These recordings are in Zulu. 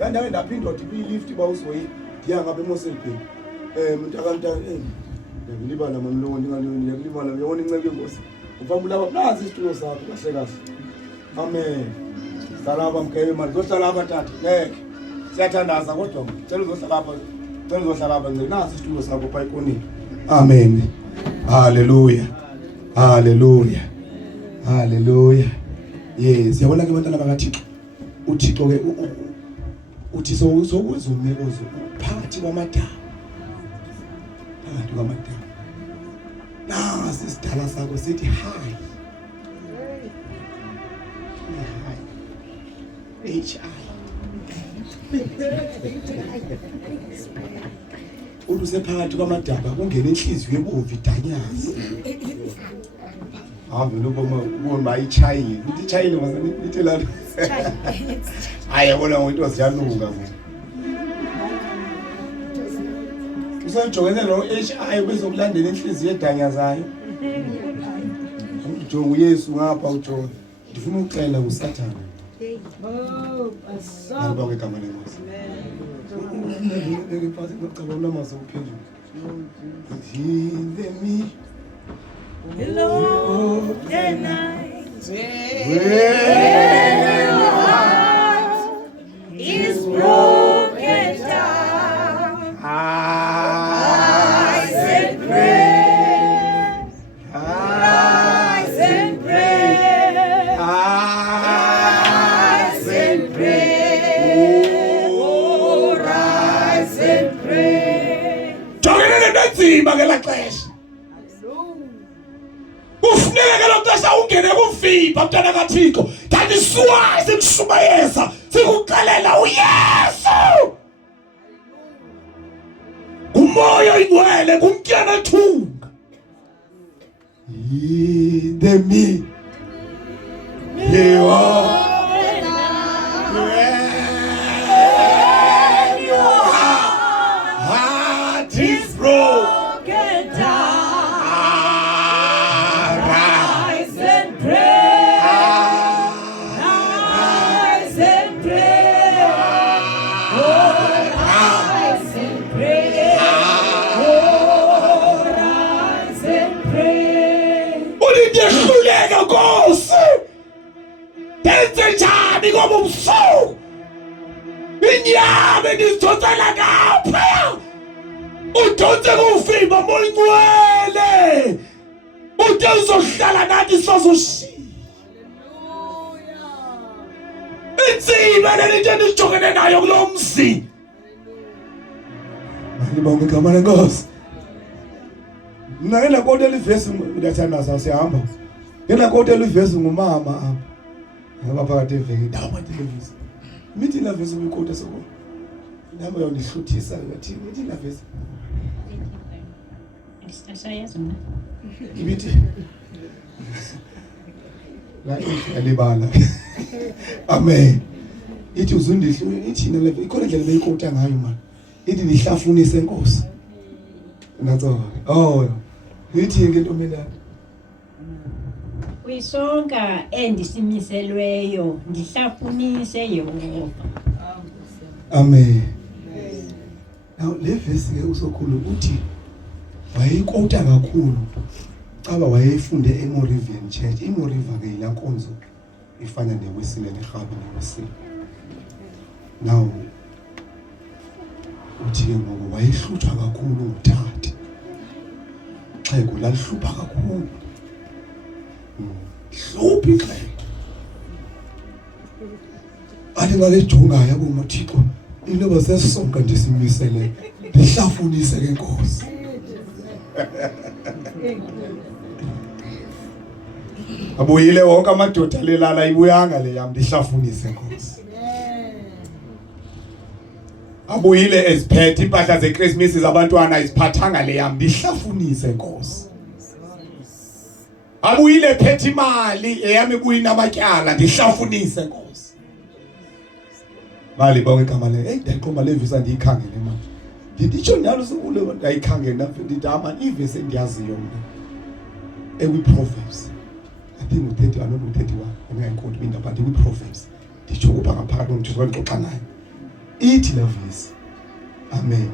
Kanti ndaphindwa lift bawusoyi ndiya ngabe emoselphi. Mntakanta ngilibala mamlongo ndingaloni ngilibala uyabona inceke inkosi. Uvambula nazi isitulo sakho kahle kahle. Amen. Salaba mkhebe manje uzohlala lapha tata. Ngeke. Siyathandaza kodwa cela uzohlala lapha. Cela uzohlala lapha nasi isitulo sakho pha ikonini. Amen. Hallelujah. Hallelujah. Hallelujah. Yes, yabona ke abantwana bakaThixo. uThixo ke uthi sokwenza umelozo phakathi kwamadaba. Phakathi kwamadaba. Nasi isidala sakho sithi hi. Uluse phakathi kwamadaba kungena inhliziyo ebomvu idanyaza. Vele uboma ichayile. Uthi ichayile ngase la. Hayi yabona into ziyalunga vele. Usajongene lo HI bezokulandela inhliziyo edanyazayo. Ujonga uYesu ngapha ujonga. Ndifuna ukuxela uSathane. Ngibonge igama lenkosi. Hello, the night when your heart is broken down. I said pray. I said pray. I said pray. Oh, rise and pray. Jongene nenzima ngela xesha. Kufuneka lokutasa ungene kuvipa mntana kaThixo. Kanti siwazi kushumayeza sikuxelela uYesu. Umoya ingcwele kumtyana thunga. The me. Is broken down. Rise and pray. Rise and pray. Oh, rise and pray. Oh, rise and pray. Ulidehluleka Nkosi. Denze njani ngoba ubusuku. Inyama ngizithothela ngapha. Udonse kuvimba moyingcwele. Ude uzohlala nathi sozoshiya. Inzima lento enijongene nayo kulo mzi. Ngibonge igama lenkosi. Mina ngena kodwa livesi ngiyathandaza siyahamba. Ngena kodwa livesi ngumama apha. Ngoba phakathi eveki ndawo bathelevision. Mithi la vesi ngikhoda soko. Nami yondihluthisa ngathi mithi la vesi. Isayazi mina. Ibithi. La elibala. Amen. Ithi uzundihlu ithi nale ikhona indlela beyikota ngayo manje. Ithi nihlafunise inkosi. Natsoka. Oh. Ithi ngentombi la. Uyisonka endisimiselweyo ndihlafunise Yehova. Amen. Now le verse ke usokhulu uthi wayikota kakhulu. Caba wayeyifunde eMoravian Church. iMorava ke ilankonzo ifana neWesile neGabi neWesile. Now uthi ke ngoba wayehluthwa kakhulu ngutata. Xhego lalihlupha kakhulu. Hluphi xhego. Athi ngalejonga yabo uMthixo inoba sesonke ndisimisele ndihlafunise ke Nkosi. Abuyile wonke amadoda lelala ibuyanga le yam ndihlafunise Nkosi. Abuyile eziphethe impahla zeChristmas zabantwana iziphathanga le yam ndihlafunise Nkosi. Abuyile phethe imali eyami kuyinamatyala ndihlafunise Nkosi. Mali bonke igama le ndayiqomba le visa ndiyikhangele manje. Nditsho njalo sokule ndayikhangela nafe ndidama ivesi endiyaziyo mina. Proverbs. I think u30 not u31 engayinkonto indaba ndi Proverbs. Nditsho kuba ngaphakathi ngomthetho waxoxa naye. ithi la verse. Amen.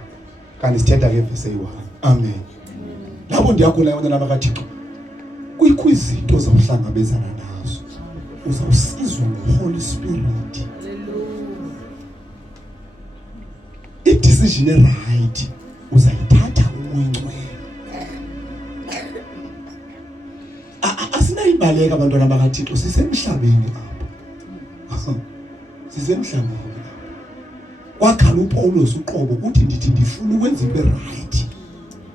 Kanti sithetha ke verse 1. Amen. Lapho ndiyakhola yona nabakaThixo. Kuyikho izinto zawuhlangabezana nazo. Uzawusizwa ngoHoly Spirit. I-decision right uzayithatha umoya ngcwele. Asinayibaleka abantwana bakaThixo sisemhlabeni apha. Sisemhlabeni. Wakhala uPaulus uqobo ukuthi ndithi ndifuna ukwenza into right.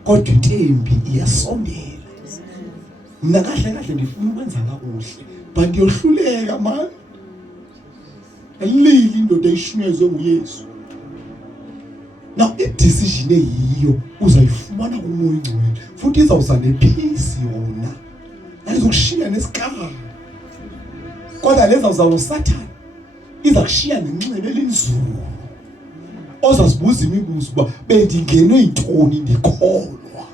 Kodwa intembi iyasondela. Mina kahle kahle ndifuna ukwenza kakuhle, but ndiyohluleka man. Elili indoda eyishunezwe nguYesu. Now i-decision eyiyo uzayifumana kumoya ngcwele. Futhi izawuza nepeace yona. Ayizokushiya nesikhala. Kodwa lezawuza uSathane. Iza kushiya nenxeba elinzulu. Ozazibuza imibuzo uba bendingenwe yintoni ndikholwa.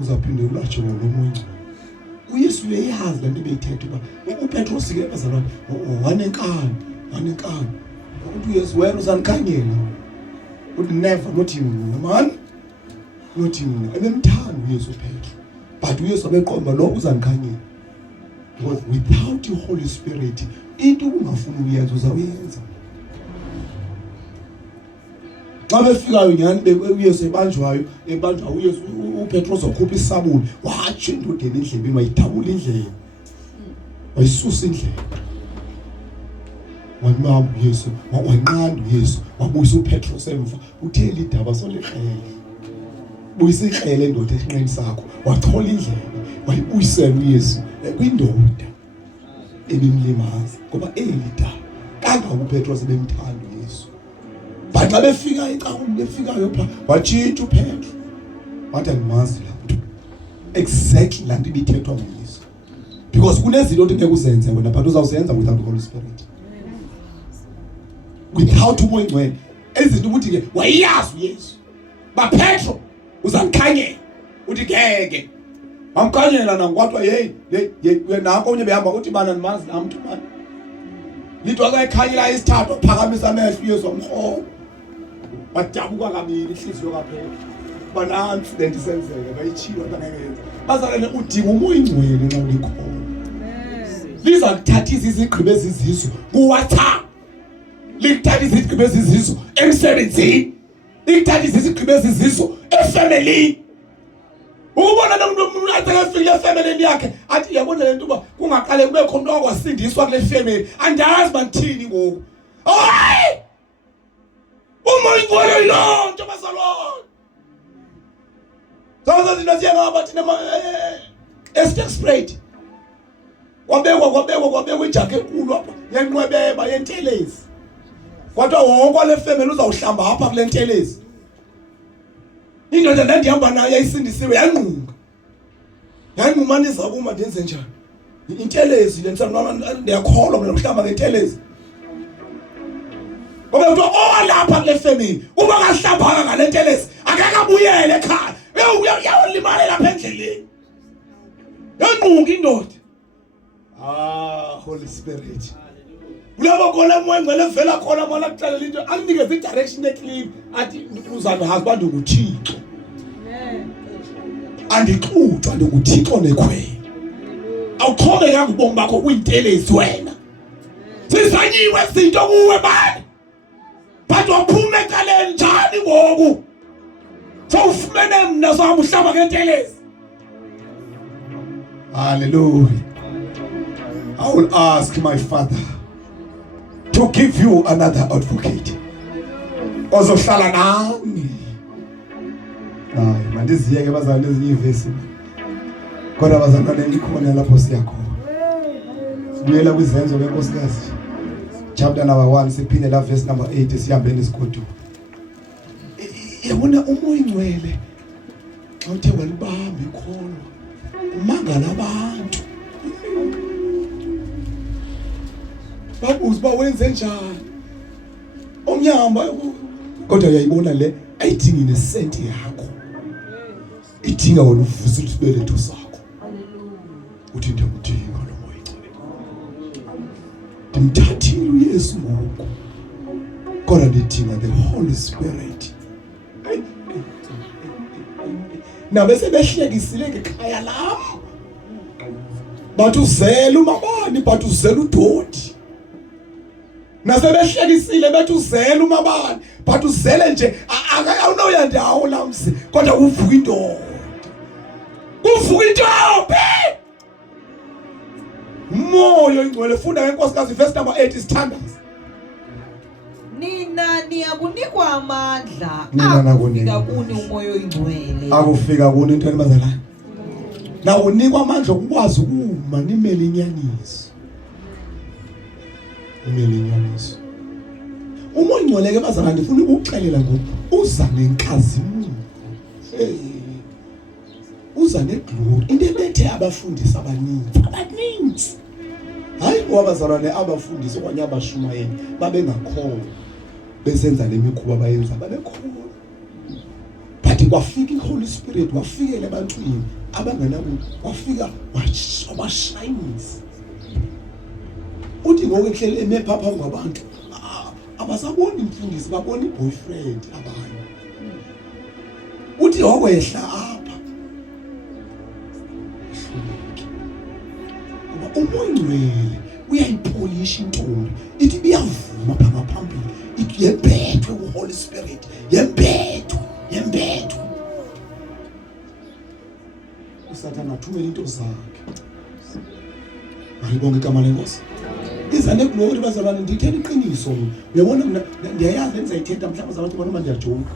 Uzaphinde ulatshe ngomoya ngcwele. uYesu uyayazi lento ebeyithetha uba uPetros ke bazalwane wanenkani. Ukuthi uYesu wena uzanikhanyela. Would never, not him, man. Not him. Ebemthanda uYesu uPetro. But uYesu abeqomba lo uzanikhanyela. Because without the Holy Spirit, into ungafuna ukuyenza uzawuyenza. Xa befikayo nyani uYesu ebanjwa uYesu uPetros okhupha isabuni watsho indodeni endlebeni wayithabula indlela. Wayisusa indlela. Wamama uYesu, wanqanda uYesu, wabuyisa uPetros emva. Uthele idaba soliqhele. Buyisa iqhele endoda esinqeni sakho. Wathola indlela, wayibuyisela uYesu kwindoda ebimlimaza ngoba elida kanga uPetros bemthanda uYesu. But xa befika ecaweni befikayo pha watshintsha uPetro. Wathi andimazi la mntu. Exactly la nto ibithethwa nguYesu. Because kunezinto ngeke uzenze wena but uzawuzenza without the Holy Spirit. Without umoya ngcwele ezinto ukuthi ke wayazi uYesu. Ba Petro uzangikhanyela uthi ngeke. Wamkhanyela nangokwathiwa hey wena konye behamba uthi bana nimazi la mntu manje. Lithi akayikhanyela isithathu phakamisa amehlo uYesu wamkhoba. Wadabuka kabili inhliziyo kaPetro. Banansi lento isenzeke bayichiwa ngeke. Bazalene udinga umoya ngcwele nxa ulikhona. Liza kuthathisa izigqibo ezizizo kuWhatsApp. Likuthathisa izigqibo ezizizo emsebenzini. Likuthathisa izigqibo ezizizo efamily. Ubona nomuntu athekafika efamily yakhe athi yabona lento uba kungaqale kube khona okwasindiswa kule family. Andazi bathini ngoku. Hayi! Umoya ngcwele lonke bazalwane. Zaza zinasiya bathi nama estate spread. Kwabekwa ijacket enkulu apha yenqwebeba yentelezi. Kwathiwa wonke le family uzawuhlamba apha kule ntelezi. Indoda ndandihamba nayo yayisindisiwe yanqunga. Yanqumaniza kuma ndenze njani? Intelezi lentsana ndiyakholwa mina ukuhlamba ngentelezi. Ngoba uthi lapha kule family uma ngahlambanga ngale ntelezi akakabuyele ekhaya. Uyawulimala lapha endleleni. Yanqunga indoda. Holy Spirit. Kulabo khona umoya ngcwele evela khona mona kuxelela into akunikeza i-direction eclear athi uzangazi bantu nguThixo. Amen. Andixuthwa nguThixo nekhwele. Awuqhubekanga ubomi bakho kuyintelezi wena. Sizanyiwe izinto kuwe bani. But waphuma ekaleni njani ngoku? Sawufumene mina sami uhlaba ngentelezi. Hallelujah. I will ask my Father to give you another advocate. Ozohlala nami. Hayi mandiziyeke bazalwane ezinye ivesi. Kodwa bazalwane likhona lapho siyakhona. Sibuyela kwizenzo lenkosikazi. Chapter number 1 siphinde la verse number 8 sihambeni isigodo. Yabona umoya ngcwele. Xa uthe walibamba ikholo. Umangala abantu. Babuza ba wenze njani? Omnyama kodwa uyayibona le ayidingi nesenti yakho. Idinga wena uvusa isibeletho sakho. Hallelujah. Uthi ndiyamdinga lo moya ngcwele. ndimthathile uYesu ngoku kodwa ndidinga the Holy Spirit. Nabe sebehlekisile ngekhaya lam bathi uzele umabani bathi uzele udodi. Nasebehlekisile bethi uzele umabani bathi uzele nje awunoya ndawo lamsi kodwa uvuka indoda. Uvuka intombi. Moyo ingcwele funda ngenkosikazi verse number 8 isithandazo. Nina niyakunikwa amandla akufika kuni umoya oyingcwele. Akufika kuni into ebazalana. Na unikwa amandla ukwazi ukuma nimele inyaniso. Nimele inyaniso. Umoya ingcwele ke bazalana ndifuna ukuxelela ngoku uza nenkazimulo. Uza neglory. Into ebethe abafundisi abaninzi. Hayi kwabazalwane abafundisi kwanye abashumayeli babengakhoyo besenza lemikhuba bayenza babekhona. But kwafika iHoly Spirit wafikele ebantwini abangenabo wafika wabashayinisa. Uthi ngoku ehlele emephapha ngabantu abasaboni imfundisi babona iboyfriend abanye. Uthi wakwehla apha. Umoya ingcwele uyayipolisha intombi ithi biyavuma phambili ithi yembethwe uHoly Spirit yembethwe uSathane athumela into zakhe. Ayibonge igama lenkosi. Iza neglory bazalwane ndithela iqiniso. Uyabona mina ndiyayazi ngizayithetha mhlawumbe zabantu bona ndiyajonga.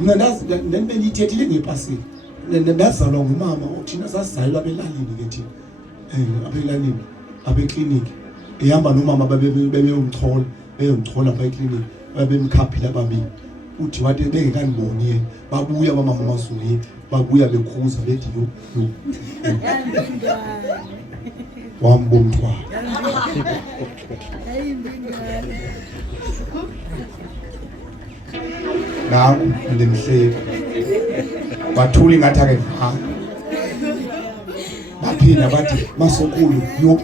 Mina ndazi ndibelithethile ngepasini. Ndazalwa ngumama othina sasizalwa belalini ke thina. Abelalini abeclinic ehamba nomama bebeyomthola apha eclinic babemkhaphila ababili. Uthi wathi bengekaniboni yena babuya abamama amaZulu babuya bekhuza bethi yo wambomthwa nangu ndimhleki bathuli ngathi ake baphina bathi Masokulu yo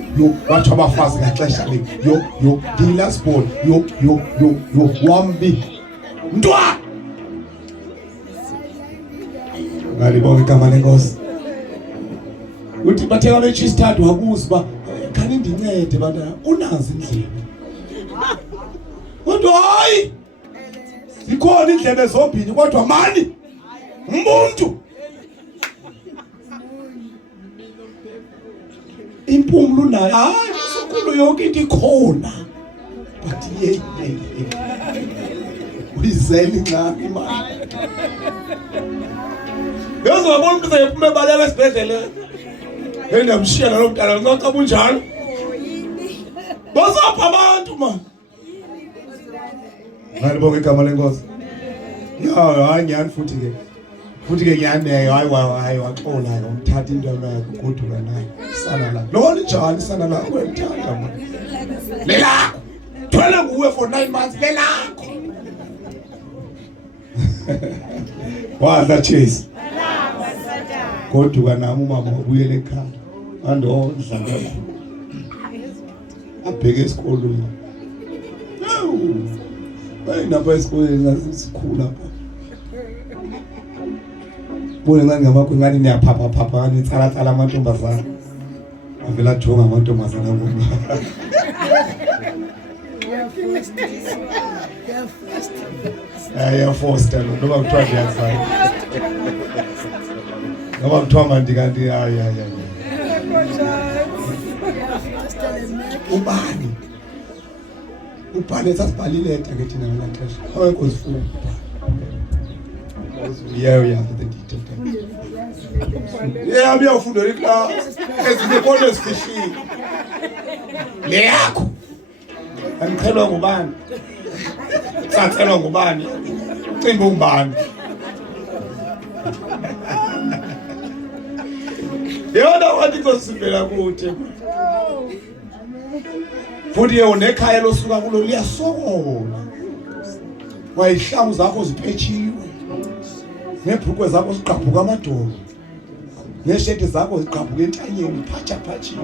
bathi abafazi ngaxesha le yo last born yo wambi mntwa ngalibonga igama lenkosi. Uthi bathe abechisithathu wabuza ba khani ndincede bantwana unazi indlebe. Kodwa hayi zikhona indlebe zombili kodwa mani umuntu impumlo nayo hayi Masokulu yonke into ikhona but ye uyizela incane imali. Yazi wabona umuntu seyephuma ebaleka esibhedlela ndamshiya nalo mntana ngicaca bunjalo bazapha abantu man. Ngalibonga igama lenkosi. Hayi nyani futhi ke nyani hayi waxola umthatha into yakhe ugoduka naye sana la lona njani sana la uyamthanda man lelakho thwele nguwe for 9 months lelakho waza chase goduka nami umama ubuyele ekhaya andodla abheke esikolweni. Bayinapha esikolweni ngasikhula lapha bone ngani ngamakho ngani niyaphapha ngani tsala amantombazana avela jonga amantombazana bona ya foster noma kuthiwa ndiyazana noma kuthiwa mandi kanti ya ubhale sasibhalile leta ke thina ngalaxesha awekho zifuna yeah the detail yeah biyafunda iclass ezinye kodwa ezifishile le yakho angichelwa ngubani sathelwa ngubani cimba ngubani yona wathi kusivela kuthi futhi unekhaya losuka kulo liyasokola wayihlangu zakho ziphetshiwe nebhrukwe zakho ziqhaphuka amadolo nesheti zakho ziqhaphuka entanyeni phatshiwe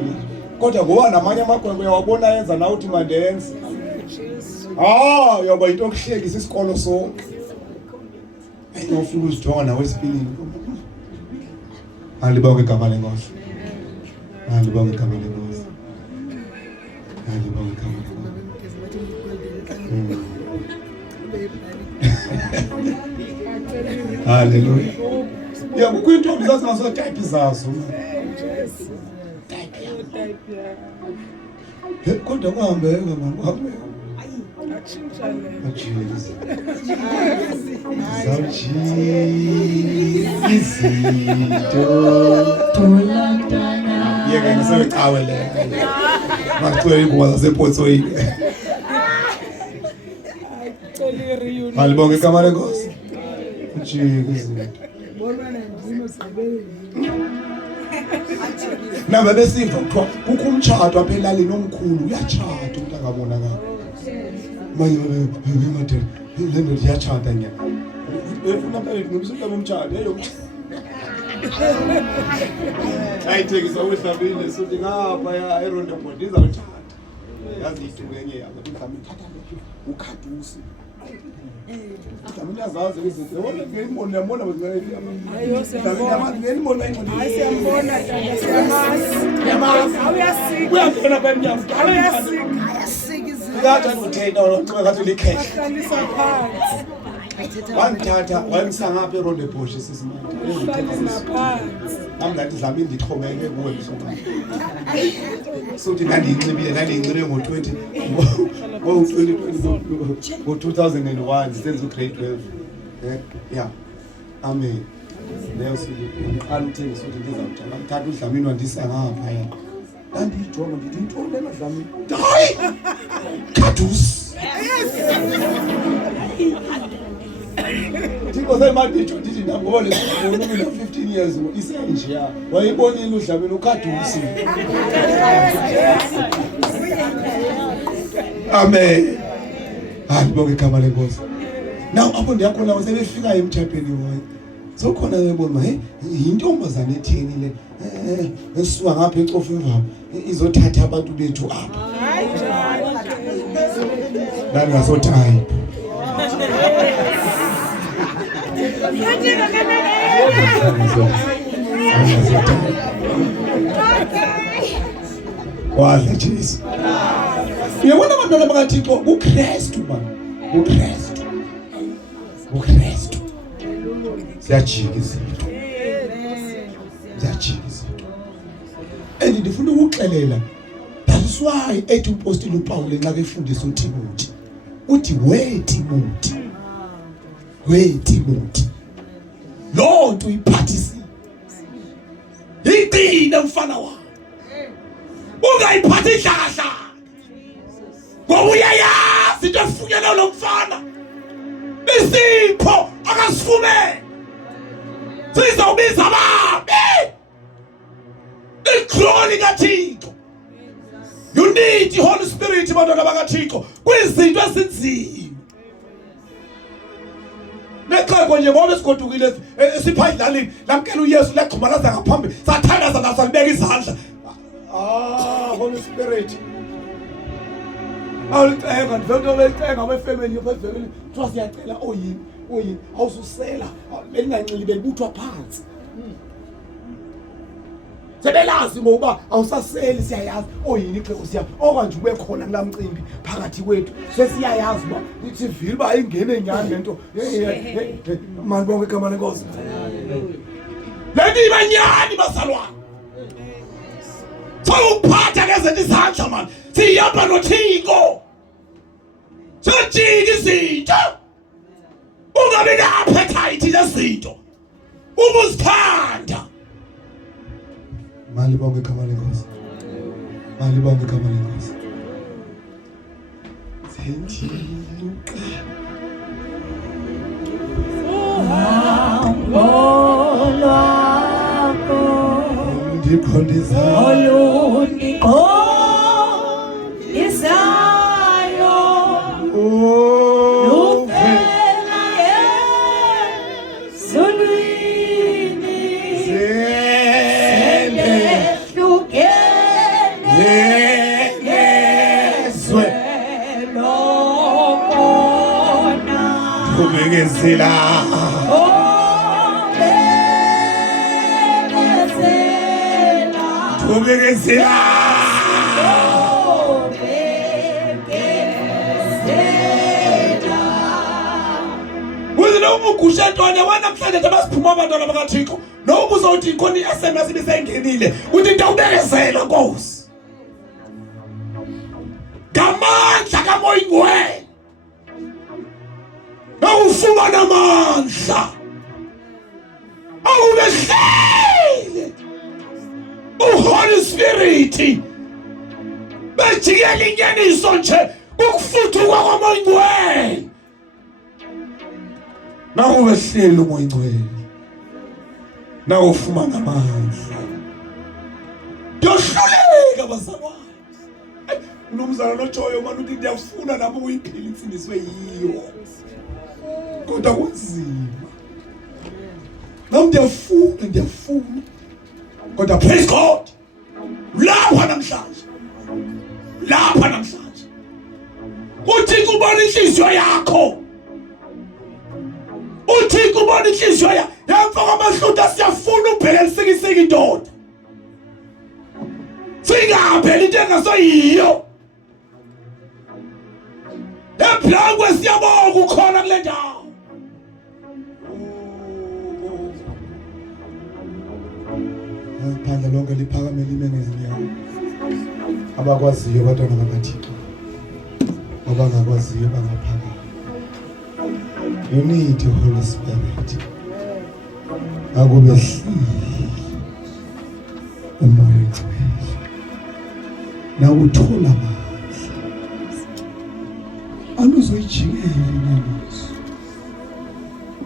kodwa ngoba namanye amakhwenkwe uyawabona yenza nawe uthi mandenze. Uyawuba yinto okuhlekisa isikolo sonke. Ayinofuna uzijonga nawe esipilini. Alibonge igama lenkosi. Alibonge igama lenkosi. Alibonge igama lenkosi. Hallelujah. Kukho intombi zazingaso type zazo. Kodwa kuhambeka mama, kuhambeka. Yeke ngisebecawele. Macwele ingubo zasePotsoyi. Alibonge igama lenkosi. Nabe besiva kuthiwa kukho umtshato apha elalini omkhulu, uyatshata umuntu akabonakala. Manje ngimade le nto iyatshata nyana. Ufuna mntana ngibisela umtshato eyomtshato. Ayithekisa uhlabile sothi ngapha ya eronda body izawutshata. Yazi ithukenye yabo mhlawumbe ithatha ukhadusi. Mina zazi izinto. Wona ngiyibona yabona bezingayifika. Hayi siyabona. Ngiyibona ingqondo. Hayi siyabona dada siyamazi. Yamazi. Awuyasika. Uyafuna bemnyama. Awuyasika. Ayasika izinto. Ngathi uthenda ucela ngathi ulikhehla. Hlalisa phansi. Wangithatha wangisangapha eronde bush sisimanje. Hlalisa phansi. Ngathi dlami ndixhomeke kuwe msonga. Sothi ngandiyinxibile ngo-20 ngo-2001 senze ugrade 12. Yeah. Amen. Leyo sithi ngiqala ukuthengisa ukuthi ngizawujala ngithatha uDlamini wandisa ngapha ya. Ndandiyijonga ngithi intoni lena Dlamini? Hayi! Khadusi. Thixo semanditsho ndithi ngoba lesifuna mina 15 years isenjiya. Wayibonile uDlamini ukhadusi. Amen. Alibonge igama lenkosi. Now apho ndiyakhona sebefika emthapheni woye. Sokhona bebona yintombazane etheni le esuka ngapha ecofa imvaba izothatha abantu bethu apha. Hayi njalo. Nani ngasothaya. Wadla Jesu. Uyabona abantwana bakaThixo kuKristu bani. uKristu. Siyajika izinto. And ndifuna ukuxelela. That's why ethi umpostile uPaul nxa efundisa uTimothy. Uthi we Timothy. Lo nto uyiphathisi. Iqine mfana wami. Ungayiphathi idlahla. Ngoba uyayazi into efunyenwe lo mfana. Isipho akasifumene. Sizawubiza babi. Iglory kaThixo. You need the Holy Spirit bantwana bakaThixo kwizinto ezinzima. Nexhego nje ngoba esigodukile esipha idlalini lamkela uYesu lexhumanaza ngaphambili sathandaza nasalibeka izandla. Holy Spirit. Awulenga ndivele welenga abefemeni yobevele kuthiwa siyacela oyini awususela belingancili belibuthwa phansi. Sebelazi ngoba awusaseli siyayazi oyini ixhego siya okanje ube khona kulamcimbi phakathi kwethu sesiyayazi ba sivile ba ingene nyani lento manje bonke igama lenkosi lendi banyani basalwana sawuphatha ngezinto izandla man siyapha noThixo sijika izinto ungabe na-appetite lezinto ubuzithanda. Mali bonke igama lenkosi. Ubekezela. Ubekezela. Uzilo umugusha ntwana wanamhlanje nje basiphuma abantwana bakaThixo. Noma uzothi ikhona iSMS ibisengenile, uthi ndawubekezela Nkosi. Ngamandla kaMoya Ingcwele. Nawufumana amandla. Awulehlele. Holy Spirit. Bejikela inyaniso nje ukufuthuka kwaMoya Ingcwele. Nawulehlele uMoya Ingcwele. Nawufumana amandla. Ngiyohluleka bazalwane. Unomzana noJoyo manje uthi ndiyafuna nabo uyiphila imfundiswe yiyo. Kodwa kunzima. Nami ndiyafuna. Kodwa praise God. Lapha namhlanje. Uthi kubona inhliziyo yakho. Uthi kubona inhliziyo yakho. Yamfaka amahluta siyafuna ubhekelisika indoda. Singapheli into engasoyiyo. Eplangwe siyabonga ukhona kule ndawo. Phandle lonke liphakame lime ngezinyawo. Abakwaziyo abantwana bakaThixo. Abangakwaziyo bangaphakama. You need the Holy Spirit. Akube hlili. Umoya Ingcwele. Na uthola amandla. Aluzoyijikela inyaniso.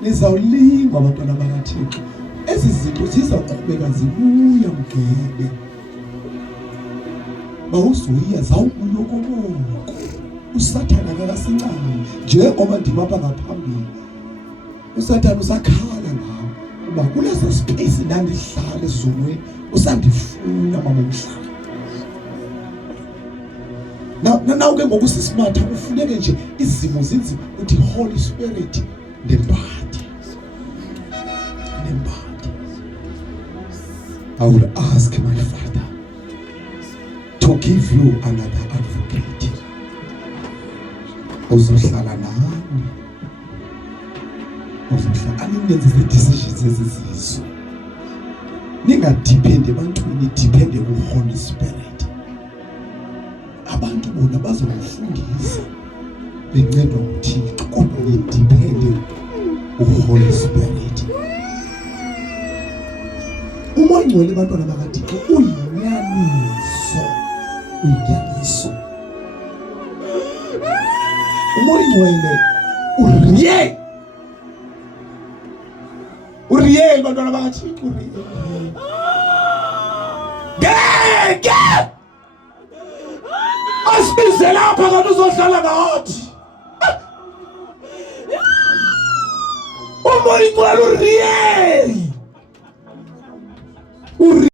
Nizawulingwa abantwana bakaThixo. Ezi zinto zizaqhubeka zibuya mgebe. Bawuzoya zawukuloko. uSathana akasincane njengoba ndibapha ngaphambili. uSathana usakhala ngawo uba kuleso space ndandihlala ezonweni usandifuna mama umhlaba. Nawu ke ngokusisimatha kufuneke nje izimo zinzima uthi Holy Spirit ndempathe. I would ask my Father to give you another advocate. Uzohlala nami. Uzohlala aningenze decisions ezizizo. Ningadepende ebantwini, depende ku Holy Spirit. Abantu bona bazokufundisa bencedwa nguThixo kodwa ngidepende ku Holy Spirit. Umoya Ingcwele bantwana bakaThixo uyinyaniso. Umoya Ingcwele uriye bantwana bakaThixo uriye. Ngeke asibize lapha kanti uzohlala ngathi. Umoya Ingcwele uriye.